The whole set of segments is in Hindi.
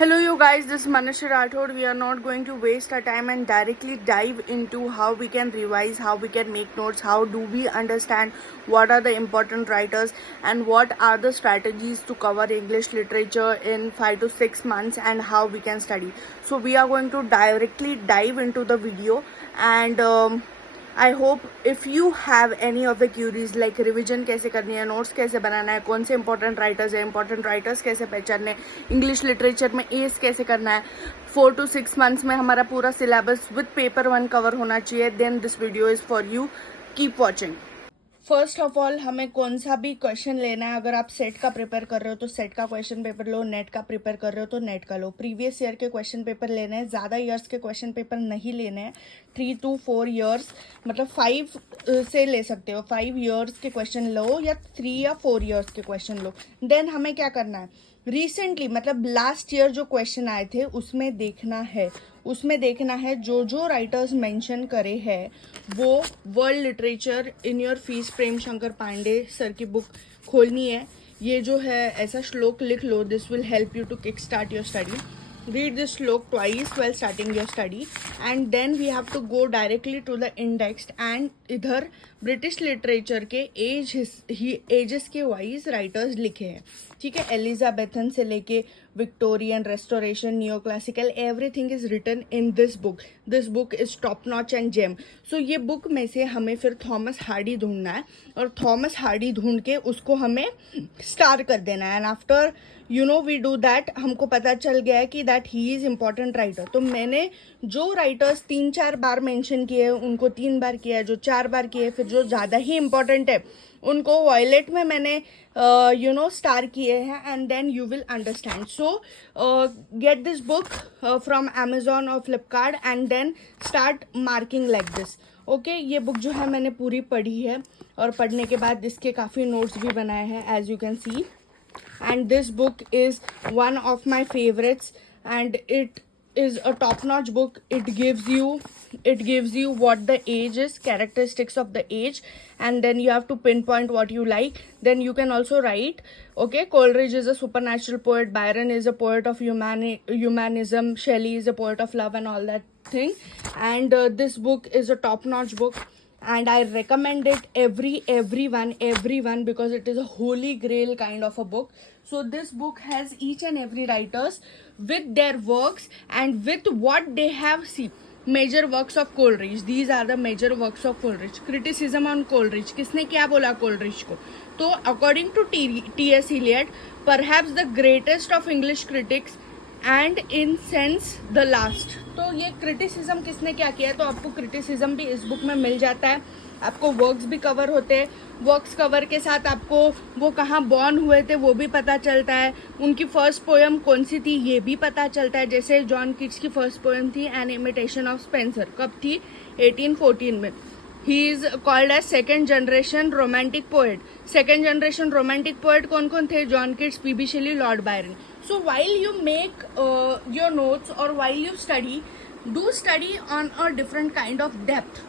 Hello you guys, this is Manashri Rathod. We are not going to waste our time and directly dive into how we can revise, how we can make notes, how do we understand what are the important writers and what are the strategies to cover English literature in 5 to 6 months and how we can study. So we are going to directly dive into the video and I hope if you have any of the queries like revision कैसे करनी है, नोट्स कैसे बनाना है, कौन से इंपॉर्टेंट राइटर्स है, इंपॉर्टेंट राइटर्स कैसे पहचानने, इंग्लिश लिटरेचर में एस कैसे करना है, 4 to 6 मंथ्स में हमारा पूरा सिलेबस विद पेपर 1 कवर होना चाहिए, then this video is for you. Keep watching. First of all हमें कौन सा भी क्वेश्चन लेना है. अगर आप सेट का प्रिपेयर कर रहे हो तो सेट का क्वेश्चन पेपर लो, नेट का प्रिपेयर कर रहे हो तो नेट का लो. प्रीवियस ईयर के क्वेश्चन पेपर लेने हैं, ज़्यादा ईयर्स के क्वेश्चन पेपर नहीं लेने हैं. 3 to 4 ईयर्स मतलब 5 से ले सकते हो, 5 ईयर्स के क्वेश्चन लो या 3 या 4 ईयर्स के क्वेश्चन लो. देन हमें क्या करना है, रिसेंटली मतलब लास्ट ईयर जो क्वेश्चन आए थे उसमें देखना है जो राइटर्स मेंशन करे हैं वो world literature in your fees. Prem Shankar Pandey sir की बुक खोलनी है. ये जो है ऐसा श्लोक लिख लो, this will help you to kick start your study. Read this slok twice while starting your study and then we have to go directly to the index and इधर ब्रिटिश लिटरेचर के एजेस के वाइज राइटर्स लिखे हैं. ठीक है, एलिजाबेथन से लेके Victorian, restoration, neo classical, everything is written in this book. This book is top notch and gem. So ये बुक में से हमें फिर थॉमस हार्डी ढूंढना है और थॉमस हार्डी ढूंढ के उसको हमें स्टार कर देना है. And after we do that, हमको पता चल गया है कि that he is important writer. तो मैंने जो राइटर्स 3-4 बार मेंशन किए हैं उनको 3 बार किया है, जो 4 बार किए, फिर जो ज़्यादा ही इम्पॉर्टेंट है उनको वॉयलेट में मैंने स्टार किए हैं. And then you will understand. So get this book from Amazon और Flipkart and then start marking like this. Okay, ये बुक जो है मैंने पूरी पढ़ी है और पढ़ने के बाद इसके काफ़ी नोट्स भी बनाए हैं as you can see. And this book is one of my favorites and it is a top-notch book. It gives you what the age is, characteristics of the age, and then you have to pinpoint what you like. Then you can also write. Okay, Coleridge is a supernatural poet, Byron is a poet of humanism, Shelley is a poet of love and all that thing. And this book is a top-notch book and I recommend it everyone because it is a holy grail kind of a book. So this book has each and every writers with their works and with what they have seen. Major works of Coleridge, these are the major works of Coleridge. Criticism on Coleridge, किसने क्या बोला Coleridge को. तो according to T.S. Eliot, perhaps the greatest of English critics and in sense the last. तो ये क्रिटिसिज्म किसने क्या किया है, तो आपको क्रिटिसिज्म भी इस बुक में मिल जाता है. आपको वर्क्स भी कवर होते हैं. वर्क्स कवर के साथ आपको वो कहाँ बॉर्न हुए थे वो भी पता चलता है. उनकी फर्स्ट पोएम कौन सी थी ये भी पता चलता है. जैसे जॉन कीट्स की फर्स्ट पोएम थी एन इमिटेशन ऑफ स्पेंसर. कब थी, 1814 में. He is called as second generation romantic poet. Second generation romantic poet कौन कौन थे, John Keats, PB Shelley, Lord Byron. So while you make your notes or while you study, do study on a different kind of depth.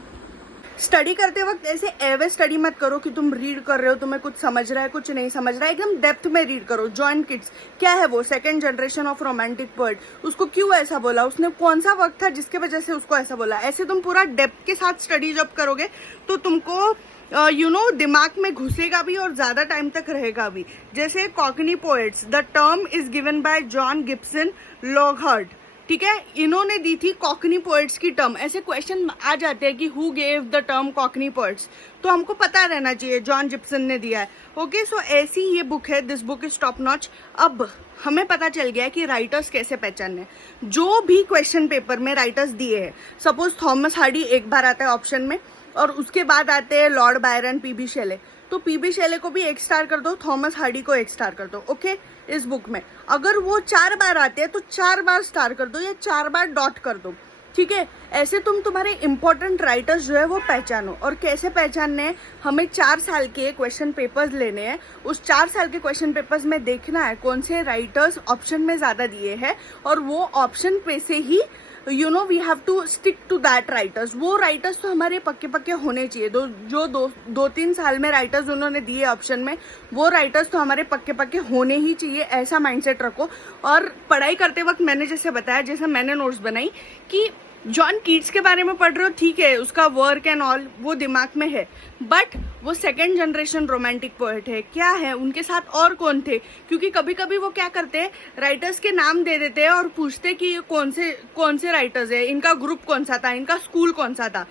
Study करते वक्त ऐसे एवे स्टडी मत करो कि तुम रीड कर रहे हो, तुम्हें कुछ समझ रहा है कुछ नहीं समझ रहा है. एकदम डेप्थ में रीड करो. जॉन कीट्स क्या है, वो second generation of romantic poet. उसको क्यों ऐसा बोला, उसने कौन सा वक्त था जिसके वजह से उसको ऐसा बोला. ऐसे तुम पूरा डेप्थ के साथ स्टडी जब करोगे तो तुमको दिमाग में घुसेगा भी और ज़्यादा टाइम तक रहेगा भी. जैसे Cockney poets, the term is given by John Gibson Lockhart. ठीक है, इन्होंने दी थी कॉकनी पोएट्स की टर्म. ऐसे क्वेश्चन आ जाते हैं कि who gave the term Cockney poets, तो हमको पता रहना चाहिए जॉन गिब्सन ने दिया है. ओके, सो ऐसी ये बुक है. This book is top notch. अब हमें पता चल गया है कि राइटर्स कैसे पहचानने. जो भी क्वेश्चन पेपर में राइटर्स दिए हैं, सपोज थॉमस हार्डी एक बार आता है ऑप्शन में और उसके बाद आते हैं लॉर्ड बायरन, पीबी शेले, तो पीबी शेले को भी 1 स्टार कर दो, थॉमस हार्डी को 1 स्टार कर दो. ओके, इस बुक में अगर वो 4 बार आते हैं तो 4 बार स्टार कर दो या 4 बार डॉट कर दो. ठीक है, ऐसे तुम तुम्हारे इंपॉर्टेंट राइटर्स जो है वो पहचानो. और कैसे पहचानने हैं, हमें 4 साल के क्वेश्चन पेपर्स लेने हैं. उस 4 साल के क्वेश्चन पेपर्स में देखना है कौन से राइटर्स ऑप्शन में ज़्यादा दिए हैं और वो ऑप्शन पे से ही you know we have to stick to that writers. वो राइटर्स तो हमारे पक्के पक्के होने चाहिए. जो 2-3 साल में राइटर्स उन्होंने दिए ऑप्शन में, वो राइटर्स तो हमारे पक्के पक्के होने ही चाहिए. ऐसा माइंडसेट रखो. और पढ़ाई करते वक्त मैंने जैसे बताया, जैसे मैंने नोट्स बनाई कि जॉन कीट्स के बारे में पढ़ रहे हो, ठीक है, उसका वर्क एंड ऑल वो दिमाग में है, बट वो सेकेंड जनरेशन रोमांटिक पोएट है. क्या है उनके साथ और कौन थे? क्योंकि कभी कभी वो क्या करते हैं, राइटर्स के नाम दे देते हैं और पूछते कि ये कौन से राइटर्स है, इनका ग्रुप कौन सा था, इनका स्कूल कौन सा था.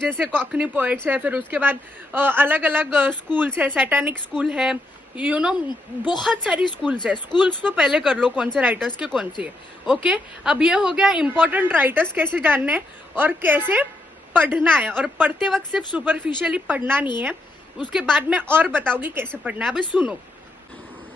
जैसे कॉकनी पोएट्स है, फिर उसके बाद अलग अलग स्कूल्स है, सैटानिक स्कूल है, यू नो बहुत सारी स्कूल्स है. स्कूल्स तो पहले कर लो कौन से राइटर्स के कौन सी है. ओके, अब ये हो गया इंपॉर्टेंट राइटर्स कैसे जानने हैं और कैसे पढ़ना है. और पढ़ते वक्त सिर्फ सुपरफिशियली पढ़ना नहीं है, उसके बाद मैं और बताऊंगी कैसे पढ़ना है. अभी सुनो.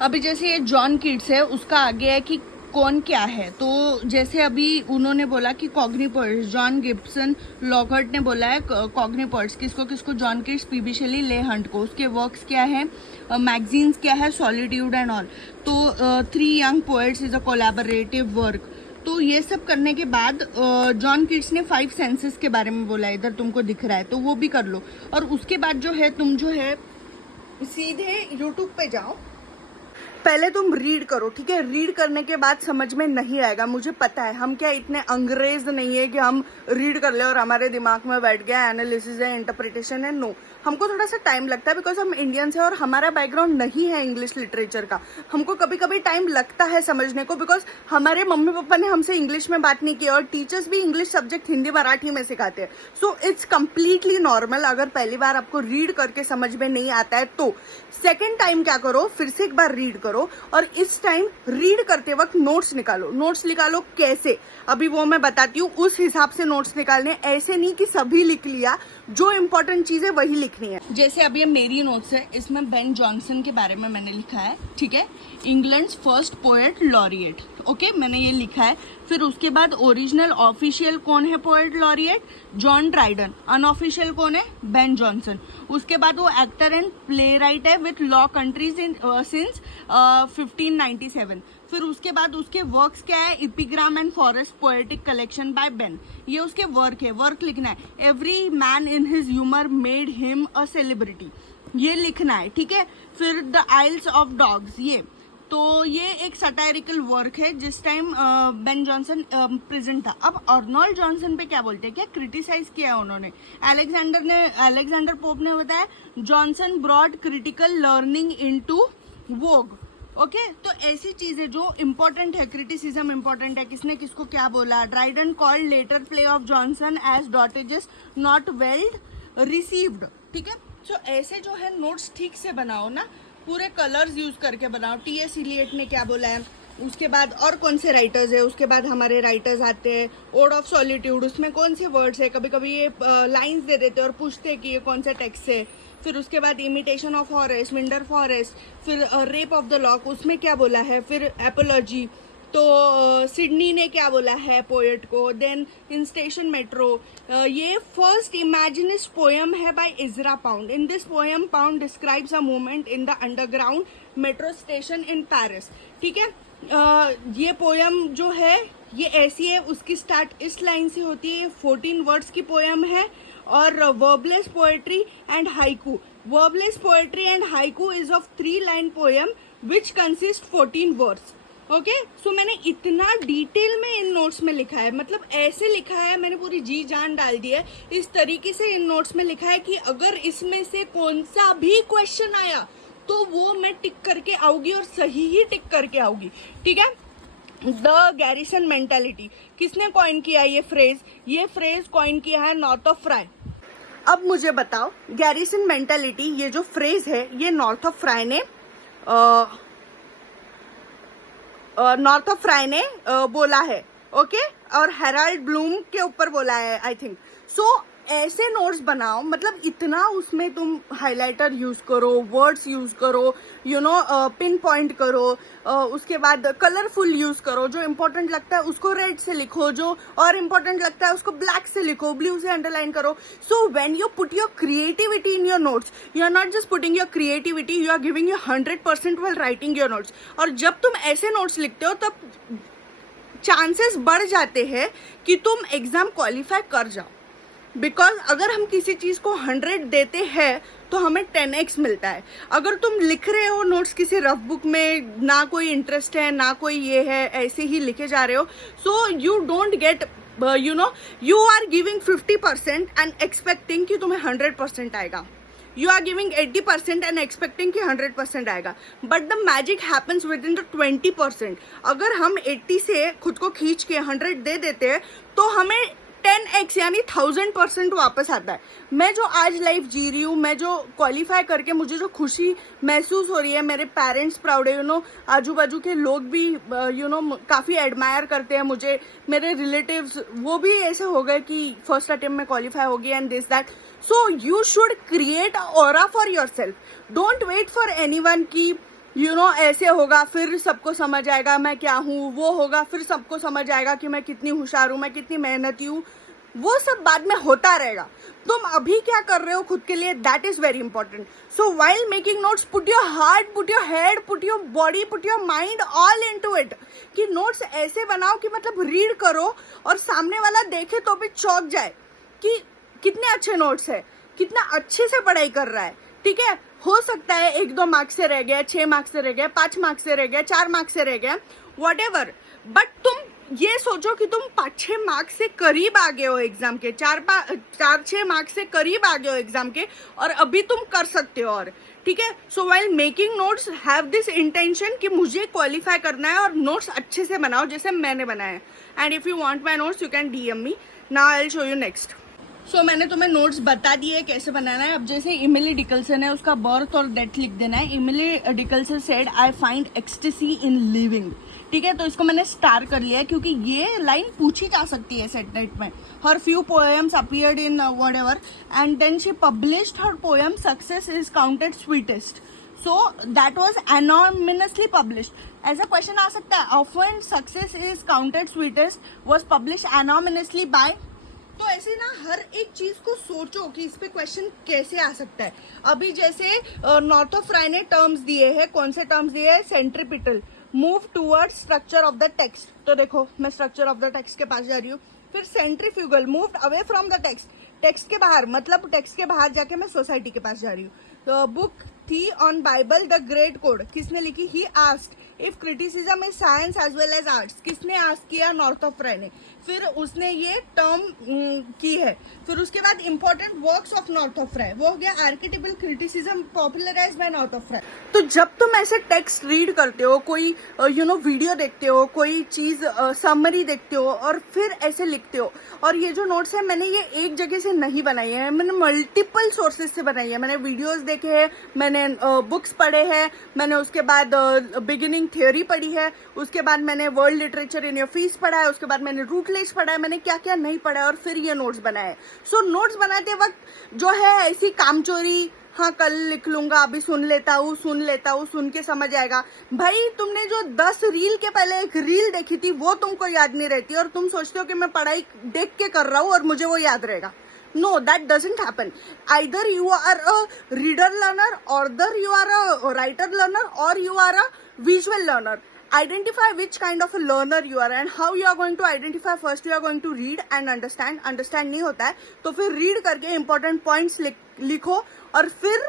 अभी जैसे ये जॉन कीट्स है, उसका आगे है कि कौन क्या है. तो जैसे अभी उन्होंने बोला कि कॉग्निपर्ट्स, जॉन गिब्सन लॉकहार्ट ने बोला है कॉग्निपर्ट्स किसको, जॉन कीट्स, पीबी शेली, ले हंट को. उसके वर्क्स क्या है, मैगजीन्स क्या है, सॉलिट्यूड एंड ऑल. तो 3 young poets is a collaborative work. तो ये सब करने के बाद जॉन कीट्स ने 5 सेंसेस के बारे में बोला, इधर तुमको दिख रहा है, तो वो भी कर लो. और उसके बाद जो है, तुम जो है सीधे यूट्यूब पे जाओ, पहले तुम रीड करो, ठीक है. रीड करने के बाद समझ में नहीं आएगा, मुझे पता है. हम क्या इतने अंग्रेज नहीं है कि हम रीड कर ले और हमारे दिमाग में बैठ गया एनालिसिस है, इंटरप्रिटेशन है. नो, हमको थोड़ा सा टाइम लगता है, बिकॉज हम इंडियंस है और हमारा बैकग्राउंड नहीं है इंग्लिश लिटरेचर का. हमको कभी कभी टाइम लगता है समझने को, बिकॉज हमारे मम्मी पापा ने हमसे इंग्लिश में बात नहीं की और टीचर्स भी इंग्लिश सब्जेक्ट हिंदी मराठी में सिखाते हैं. So it's completely normal. अगर पहली बार आपको रीड करके समझ में नहीं आता है तो सेकेंड टाइम क्या करो, फिर से एक बार रीड करो. और इस टाइम रीड करते वक्त नोट्स निकालो. नोट्स निकालो कैसे, अभी वो मैं बताती हूँ. उस हिसाब से नोट्स निकालने, ऐसे नहीं कि सभी लिख लिया, जो इंपॉर्टेंट चीज है वही लिखनी है. जैसे अब ये मेरी नोट्स है, इसमें बेन जॉनसन के बारे में मैंने लिखा है, ठीक है. England's first poet laureate, okay, मैंने ये लिखा है. फिर उसके बाद ओरिजिनल ऑफिशियल कौन है poet laureate, John Dryden. Unofficial कौन है, बेन जॉनसन. उसके बाद वो एक्टर एंड प्ले राइट है with law countries in since 1597. फिर उसके बाद उसके वर्क्स क्या है, इपिग्राम and forest poetic collection by Ben. ये उसके वर्क है, वर्क लिखना है. Every man in his humour made him a celebrity, ये लिखना है, ठीक है. फिर द आइल्स ऑफ डॉग्स, ये तो ये एक सटायरिकल वर्क है जिस टाइम बेन जॉनसन प्रेजेंट था. अब अर्नोल्ड जॉनसन पे क्या बोलते हैं, क्या क्रिटिसाइज किया उन्होंने. अलेक्जेंडर पोप ने बताया Johnson broad critical learning into vogue. Okay, तो ऐसी चीजें जो इंपॉर्टेंट है, क्रिटिसिज्म इंपॉर्टेंट है, किसने किसको क्या बोला. Dryden called later play of Jonson as dotages not well received, ठीक है. सो ऐसे जो है नोट्स ठीक से बनाओ ना, पूरे कलर्स यूज करके बनाओ. टी.एस. इलियट ने क्या बोला है, उसके बाद और कौन से राइटर्स है, उसके बाद हमारे राइटर्स आते हैं. ओड ऑफ सॉलिट्यूड, उसमें कौन से वर्ड्स है, कभी कभी ये लाइंस दे देते हैं और पूछते हैं कि ये कौन सा टेक्स्ट है. फिर उसके बाद imitation of forest, vendor forest. फिर रेप ऑफ द लॉक, उसमें क्या बोला है. फिर एपोलॉजी, तो सिडनी ने क्या बोला है पोएट को. देन इन स्टेशन मेट्रो, ये फर्स्ट इमेजिनिस्ट पोएम है by Ezra Pound. In this poem Pound describes a moment in the underground metro station in Paris, ठीक है. ये पोएम जो है ये ऐसी है, उसकी स्टार्ट इस लाइन से होती है. 14 वर्ड्स की पोएम है. और verbless poetry and haiku. Verbless poetry and haiku is of 3 line poem which consist 14 words. Okay, so मैंने इतना डिटेल में इन नोट्स में लिखा है, मतलब ऐसे लिखा है, मैंने पूरी जी जान डाल दी है. इस तरीके से इन नोट्स में लिखा है कि अगर इसमें से कौन सा भी क्वेश्चन आया तो वो मैं टिक करके आऊंगी और सही ही टिक करके आऊंगी, ठीक है. द गैरिसन मेंटालिटी, किसने कॉइन किया ये फ्रेज? ये फ्रेज कॉइन किया है नॉर्थ ऑफ फ्राई. अब मुझे बताओ, गैरिसन मेंटालिटी ये जो फ्रेज है ये नॉर्थ ऑफ फ्राई ने बोला है, ओके. और हेराल्ड ब्लूम के ऊपर बोला है आई थिंक. सो ऐसे नोट्स बनाओ, मतलब इतना उसमें तुम हाइलाइटर यूज करो, वर्ड्स यूज करो, यू नो पिन पॉइंट करो. उसके बाद कलरफुल यूज करो. जो इंपॉर्टेंट लगता है उसको रेड से लिखो, जो और इंपॉर्टेंट लगता है उसको ब्लैक से लिखो, ब्लू से अंडरलाइन करो. So when you put your creativity in your notes, you are not just putting your creativity, you are giving your 100% while writing your notes. और जब तुम ऐसे नोट्स लिखते हो तब चांसेस बढ़ जाते हैं कि तुम एग्ज़ाम क्वालिफाई कर जाओ। बिकॉज अगर हम किसी चीज़ को 100 देते हैं तो हमें 10x मिलता है। अगर तुम लिख रहे हो नोट्स किसी रफ बुक में, ना कोई इंटरेस्ट है ना कोई ये है, ऐसे ही लिखे जा रहे हो, so you don't get you are giving 50% and expecting कि तुम्हें 100% आएगा। You are giving 80% and expecting कि 100% आएगा। But the magic happens within the 20%। अगर हम 80 से खुद को खींच के 100 दे देते हैं तो हमें 10x यानी 1000% वापस आता है। मैं जो आज लाइफ जी रही हूँ, मैं जो क्वालिफाई करके मुझे जो खुशी महसूस हो रही है, मेरे पेरेंट्स प्राउड है, आजू बाजू के लोग भी काफ़ी एडमायर करते हैं मुझे, मेरे रिलेटिव्स वो भी ऐसे हो गए कि फर्स्ट अटेम्प्ट में क्वालिफाई होगी and this that. So you should create a aura for yourself. Don't wait for anyone की ऐसे होगा फिर सबको समझ आएगा मैं क्या हूँ, वो होगा फिर सबको समझ आएगा कि मैं कितनी होशियार हूँ, मैं कितनी मेहनती हूँ। वो सब बाद में होता रहेगा। तुम अभी क्या कर रहे हो खुद के लिए, that is very important. So while making notes, put your heart, put your head, put your body, put your mind all into it. कि नोट्स ऐसे बनाओ कि मतलब रीड करो और सामने वाला देखे तो भी चौंक जाए कि कितने अच्छे नोट्स है, कितना अच्छे से पढ़ाई कर रहा है। ठीक है, हो सकता है 1-2 मार्क्स से रह गया, 6 मार्क्स से रह गया, 5 मार्क्स से रह गया, 4 मार्क्स से रह गया, व्हाटएवर, बट तुम ये सोचो कि तुम 5-6 मार्क्स से करीब आ गए हो एग्जाम के, 4-6 मार्क्स से करीब आ गए हो एग्जाम के, और अभी तुम कर सकते हो। और ठीक है, so while making notes have this intention कि मुझे क्वालिफाई करना है, और नोट्स अच्छे से बनाओ जैसे मैंने बनाया है। And if you want my notes you can DM me. Now I will show you next. So मैंने तुम्हें नोट्स बता दिए कैसे बनाना है। अब जैसे इमिली डिकल्सन है, उसका बर्थ और डेथ लिख देना है। Emily Dickinson said I find ecstasy in living. ठीक है, तो इसको मैंने स्टार कर लिया है क्योंकि ये लाइन पूछी जा सकती है सेट नेट में। Her few poems appeared in whatever and then she published her poem success is counted sweetest. So that was anonymously published. ऐसा क्वेश्चन आ सकता है, often success is counted sweetest was published anonymously by। तो ऐसे ना हर एक चीज को सोचो कि इस पे क्वेश्चन कैसे आ सकता है। अभी जैसे नॉर्थ ऑफ राय ने टर्म्स दिए हैं, कौन से टर्म्स दिए हैं? Centripetal, move towards structure of the text. तो देखो मैं स्ट्रक्चर ऑफ द टेक्स्ट के पास जा रही हूँ। फिर centrifugal, moved away from the text, text के बाहर, मतलब टेक्स्ट के बाहर जाके मैं सोसाइटी के पास जा रही हूँ। तो बुक थी on Bible the great code, किसने लिखी? He asked if criticism is science as well as arts, किसने आस्क किया? नॉर्थ ऑफ राय ने। फिर उसने ये टर्म की है। फिर उसके बाद important works of Northrop Frye, वो हो गया archetypal criticism popularized by Northrop Frye. तो जब तुम ऐसे टेक्स्ट रीड करते हो, कोई वीडियो देखते हो, कोई चीज समरी देखते हो और फिर ऐसे लिखते हो, और ये जो नोट्स है मैंने ये एक जगह से नहीं बनाई है, मैंने मल्टीपल सोर्सेज से बनाई है। मैंने वीडियोस देखे हैं, मैंने बुक्स पढ़े हैं, मैंने उसके बाद बिगिनिंग थ्योरी पढ़ी है, उसके बाद मैंने world literature in your fees पढ़ा है, उसके बाद मैंने रूटलेज पढ़ा है, मैंने क्या क्या नहीं पढ़ा है, और फिर ये नोट्स बनाए। सो नोट्स बनाते वक्त जो है ऐसी कामचोरी, हाँ कल लिख लूंगा, अभी सुन लेता हूँ, सुन के समझ आएगा। भाई तुमने जो 10 रील के पहले एक रील देखी थी वो तुमको याद नहीं रहती, और तुम सोचते हो कि मैं पढ़ाई देख के कर रहा हूँ और मुझे वो याद रहेगा। No, that doesn't happen. Either you are a reader learner, or you are a writer learner, or you are a visual learner. Identify which kind of a learner you are, and how you are going to identify. First you are going to read and understand. Understand नहीं होता है तो फिर read करके important points लिखो और फिर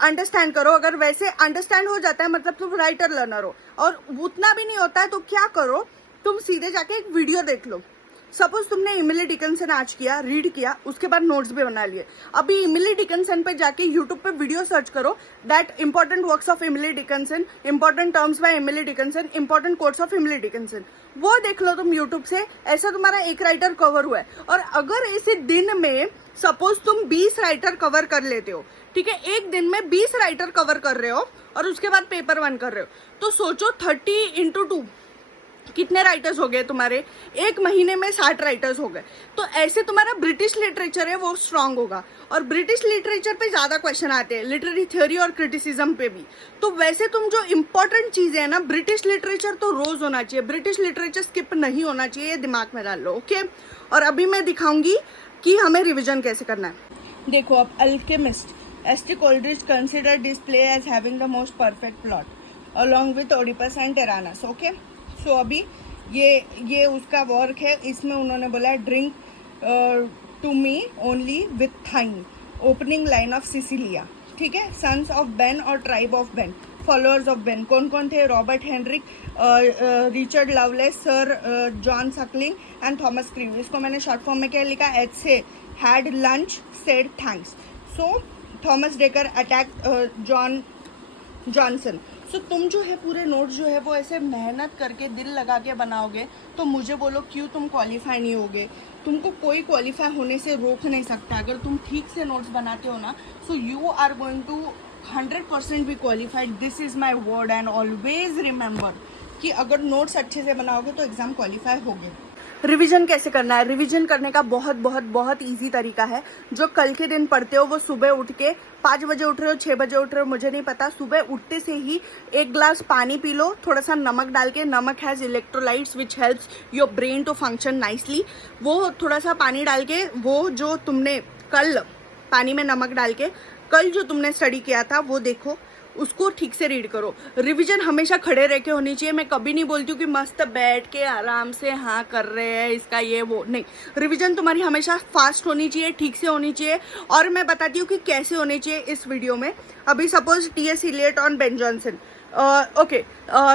अंडरस्टैंड करो। अगर वैसे अंडरस्टैंड हो जाता है मतलब तुम राइटर लर्नर हो, और उतना भी नहीं होता है तो क्या करो, तुम सीधे जाके एक वीडियो देख लो। सपोज तुमने इमिली डिकन्सन आज किया, रीड किया, उसके बाद नोट्स भी बना लिए। अभी इमिली डिकन्सन पे जाके यूट्यूब पे वीडियो सर्च करो, that important works of Emily Dickinson, important terms by Emily Dickinson, important quotes of Emily Dickinson, वो देख लो तुम यूट्यूब से। ऐसा तुम्हारा एक राइटर कवर हुआ है। और अगर इसी दिन में सपोज तुम 20 राइटर कवर कर लेते हो, ठीक है, एक दिन में 20 राइटर कवर कर रहे हो और उसके बाद पेपर 1 कर रहे हो, तो सोचो 30 × 2 कितने राइटर्स हो गए तुम्हारे? एक महीने में 60 राइटर्स हो गए। तो ऐसे तुम्हारा ब्रिटिश लिटरेचर है वो स्ट्रांग होगा, और ब्रिटिश लिटरेचर पे ज्यादा क्वेश्चन आते हैं, लिटरेरी थ्योरी और क्रिटिसिज्म पे भी। तो वैसे तुम जो इंपॉर्टेंट चीजें है ना, ब्रिटिश लिटरेचर तो रोज होना चाहिए, ब्रिटिश लिटरेचर स्किप नहीं होना चाहिए, ये दिमाग में डाल लो। ओके, और अभी मैं दिखाऊंगी कि हमें रिविजन कैसे करना है। देखो अब Alchemist, S T. Coleridge considered this play as having the most perfect plot along with Oedipus and Tyrannus. Okay, so अभी ये उसका वर्क है। इसमें उन्होंने बोला drink to me only with thine, opening line of Cecilia, ठीक है। सन्स ऑफ बेन और tribe of Ben, followers of Ben कौन कौन थे? Robert Herrick, Richard Lovelace, sir John Suckling and Thomas Carew. इसको मैंने शॉर्ट फॉर्म में क्या लिखा? एच से had lunch said thanks. So Thomas Dekker attack John Jonson. So तुम जो है पूरे नोट्स जो है वो ऐसे मेहनत करके दिल लगा के बनाओगे तो मुझे बोलो क्यों तुम क्वालिफाई नहीं होगे? तुमको कोई क्वालिफाई होने से रोक नहीं सकता अगर तुम ठीक से नोट्स बनाते हो ना। So you are going to 100% भी qualified, this is my word. And always remember कि अगर नोट्स अच्छे से बनाओगे तो एग्ज़ाम क्वालिफाई होगे। रिवीजन कैसे करना है? रिवीजन करने का बहुत बहुत बहुत इजी तरीका है। जो कल के दिन पढ़ते हो वो सुबह उठ के 5 बजे उठ रहे हो 6 बजे उठ रहे हो मुझे नहीं पता, सुबह उठते से ही 1 ग्लास पानी पी लो, थोड़ा सा नमक डाल के। नमक has electrolytes which helps your brain to function nicely. वो थोड़ा सा पानी डाल के, वो जो तुमने कल पानी में नमक डाल के कल जो तुमने स्टडी किया था वो देखो, उसको ठीक से रीड करो। रिवीजन हमेशा खड़े रह के होनी चाहिए। मैं कभी नहीं बोलती हूँ कि मस्त बैठ के आराम से हाँ कर रहे हैं इसका ये वो, नहीं। रिवीजन तुम्हारी हमेशा फास्ट होनी चाहिए, ठीक से होनी चाहिए। और मैं बताती हूँ कि कैसे होनी चाहिए इस वीडियो में। अभी suppose T S. Eliot on Ben Jonson, okay.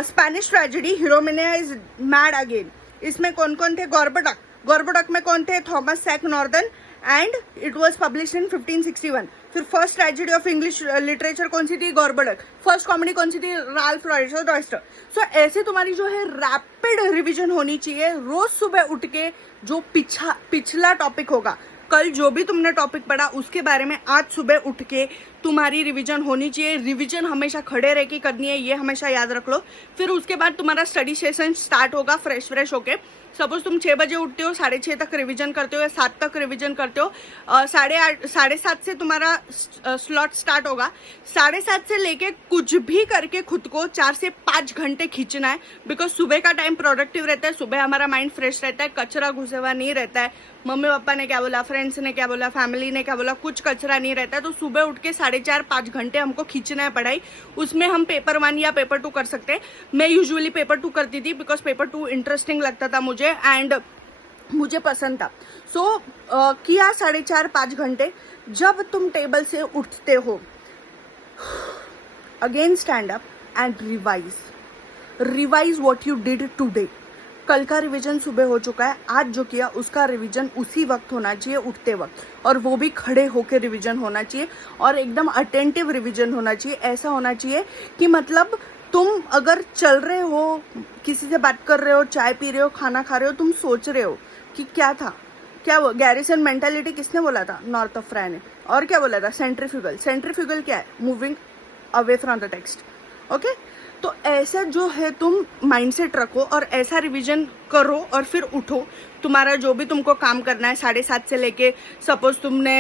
Spanish tragedy Hieronimo is mad again, इसमें कौन कौन थे? गॉर्बडक। गॉर्बडक में कौन थे? Thomas Sackville Norton, and it was publish in 1561। फिर first tragedy of English literature कौन सी थी? गॉर्बडक। फर्स्ट कॉमेडी कौन सी थी? राल्फ रॉयस्टर। सो ऐसे तुम्हारी जो है रैपिड रिवीजन होनी चाहिए। रोज सुबह उठ के जो पिछला टॉपिक होगा, कल जो भी तुमने टॉपिक पढ़ा उसके बारे में आज सुबह उठ के तुम्हारी रिवीजन होनी चाहिए। रिवीजन हमेशा खड़े रह के करनी है, ये हमेशा याद रख लो। फिर उसके बाद तुम्हारा स्टडी सेशन स्टार्ट होगा फ्रेश होके। सपोज तुम 6 बजे उठते हो, 6:30 तक रिवीजन करते हो या 7 तक रिवीजन करते हो, 7:30 से तुम्हारा स्लॉट स्टार्ट होगा। 7:30 से लेके कुछ भी करके खुद को 4 से 5 घंटे खींचना है। बिकॉज सुबह का टाइम प्रोडक्टिव रहता है, सुबह हमारा माइंड फ्रेश रहता है, कचरा घुसे हुआ नहीं रहता है। मम्मी पापा ने क्या बोला, फ्रेंड्स ने क्या बोला, फैमिली ने क्या बोला, कुछ कचरा नहीं रहता है। तो सुबह उठ के 4.5-5 घंटे हमको खींचना है पढ़ाई। उसमें हम पेपर 1 या पेपर 2 कर सकते हैं। मैं यूजुअली पेपर 2 करती थी बिकॉज पेपर 2 इंटरेस्टिंग लगता था मुझे एंड मुझे पसंद था। सो किया 4.5-5 घंटे। जब तुम टेबल से उठते हो, again stand up and revise what you did today. कल का रिवीजन सुबह हो चुका है, आज जो किया उसका रिवीजन उसी वक्त होना चाहिए, उठते वक्त, और वो भी खड़े होकर रिवीजन होना चाहिए और एकदम अटेंटिव रिवीजन होना चाहिए। ऐसा होना चाहिए कि मतलब तुम अगर चल रहे हो, किसी से बात कर रहे हो, चाय पी रहे हो, खाना खा रहे हो, तुम सोच रहे हो कि क्या था, क्या वो गैरिसन मेंटालिटी किसने बोला था? नॉर्थ ऑफ फ्राय ने। और क्या बोला था? सेंट्रीफ्यूगल। सेंट्रीफ्यूगल क्या है? Moving away from the text, okay. तो ऐसा जो है तुम माइंडसेट रखो और ऐसा रिवीजन करो और फिर उठो। तुम्हारा जो भी तुमको काम करना है 7:30 से लेके सपोज तुमने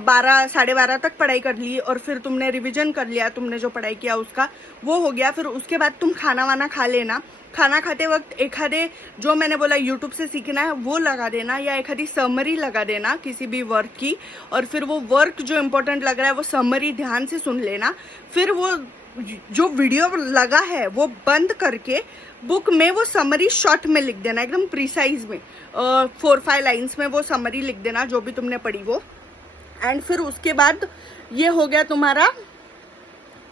12-12:30 तक पढ़ाई कर ली और फिर तुमने रिवीजन कर लिया, तुमने जो पढ़ाई किया उसका वो हो गया। फिर उसके बाद तुम खाना वाना खा लेना। खाना खाते वक्त एखादे जो मैंने बोला यूट्यूब से सीखना है वो लगा देना या एखादी समरी लगा देना किसी भी वर्क की, और फिर वो वर्क जो इम्पोर्टेंट लग रहा है वो समरी ध्यान से सुन लेना। फिर वो जो वीडियो लगा है वो बंद करके बुक में वो समरी शॉर्ट में लिख देना, एकदम प्रिसाइज में 4-5 लाइन्स में वो समरी लिख देना जो भी तुमने पढ़ी वो। एंड फिर उसके बाद ये हो गया तुम्हारा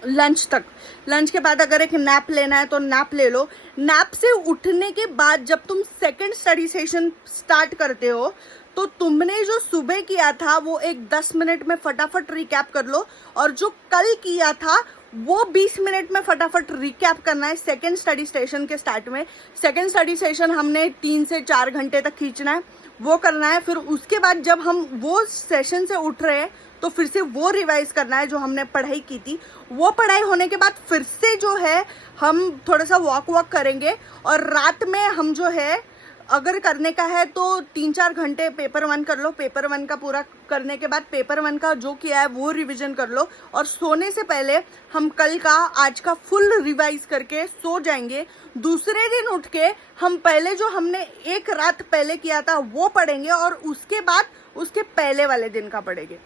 लंच तक। लंच के बाद अगर एक नैप लेना है तो नैप ले लो। नैप से उठने के बाद जब तुम सेकंड स्टडी सेशन स्टार्ट करते हो तो तुमने जो सुबह किया था वो एक 10 मिनट में फटाफट रिकैप कर लो, और जो कल किया था वो 20 मिनट में फटाफट रिकैप करना है सेकंड स्टडी सेशन के स्टार्ट में। सेकंड स्टडी सेशन हमने 3 से 4 घंटे तक खींचना है, वो करना है। फिर उसके बाद जब हम वो सेशन से उठ रहे हैं तो फिर से वो रिवाइज करना है जो हमने पढ़ाई की थी। वो पढ़ाई होने के बाद फिर से जो है हम थोड़ा सा वॉक करेंगे, और रात में हम जो है अगर करने का है तो 3-4 घंटे पेपर 1 कर लो। पेपर 1 का पूरा करने के बाद पेपर 1 का जो किया है वो रिवीजन कर लो, और सोने से पहले हम कल का आज का फुल रिवाइज करके सो जाएंगे। दूसरे दिन उठ के हम पहले जो हमने एक रात पहले किया था वो पढ़ेंगे, और उसके बाद उसके पहले वाले दिन का पढ़ेंगे,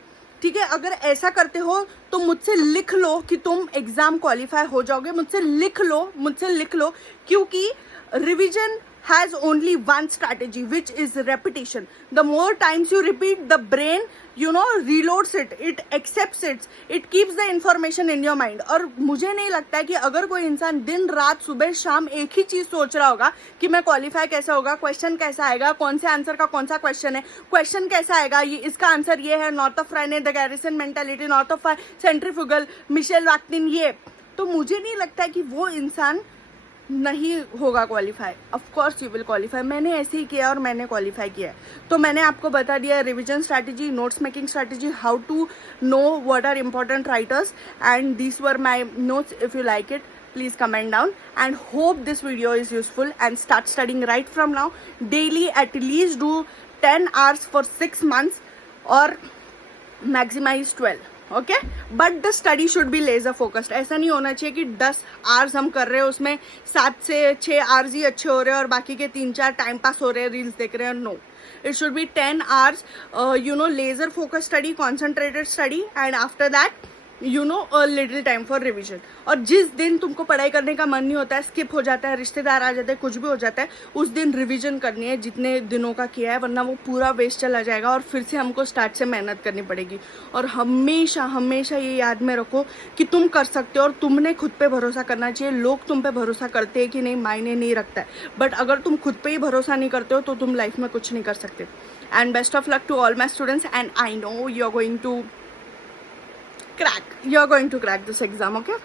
ठीक है। अगर ऐसा करते हो तो मुझसे लिख लो कि तुम एग्जाम क्वालिफाई हो जाओगे। मुझसे लिख लो, क्योंकि revision has only one strategy, which is repetition. The more times you repeat, the brain, reloads it, it accepts it, it keeps the information in your mind. और मुझे नहीं लगता है कि अगर कोई इंसान दिन रात सुबह शाम एक ही चीज सोच रहा होगा कि मैं क्वालिफाई कैसे होगा, क्वेश्चन कैसा आएगा, कौन से आंसर का कौन सा क्वेश्चन है, क्वेश्चन कैसा आएगा, ये इसका आंसर ये है, नॉर्थ ऑफ राइन, the garrison mentality, Northrop centrifugal, Mikhail Bakhtin, ये, तो मुझे नहीं लगता है कि वो इंसान नहीं होगा qualify. Of course you will qualify. मैंने ऐसे ही किया और मैंने क्वालिफाई किया है. तो मैंने आपको बता दिया revision strategy, notes making strategy, how to know what are important writers, and these were my notes. If you like it, please comment down, and hope this video is useful, and start studying right from now. Daily at least do 10 hours for 6 months or maximize 12. Okay, but the study should be laser focused. ऐसा नहीं होना चाहिए कि 10 आवर्स हम कर रहे हैं, उसमें 7 से 6 आवर्स ही अच्छे हो रहे हैं और बाकी के 3-4 टाइम पास हो रहे हैं, रील्स देख रहे हैं. No, it should be 10 hours laser focused study, concentrated study, and after that a little time for revision. और जिस दिन तुमको पढ़ाई करने का मन नहीं होता है, स्किप हो जाता है, रिश्तेदार आ जाते हैं, कुछ भी हो जाता है, उस दिन रिविजन करनी है जितने दिनों का किया है, वरना वो पूरा वेस्ट चला जाएगा और फिर से हमको स्टार्ट से मेहनत करनी पड़ेगी. और हमेशा हमेशा ये याद में रखो कि तुम कर सकते हो और तुमने खुद पे भरोसा करना चाहिए. लोग तुम पे भरोसा करते हैं कि नहीं मायने नहीं रखता है, बट अगर तुम खुद पे ही भरोसा नहीं करते हो तो तुम लाइफ में कुछ नहीं कर सकते. And best of luck to all my students, and I know you're going to crack this exam, okay?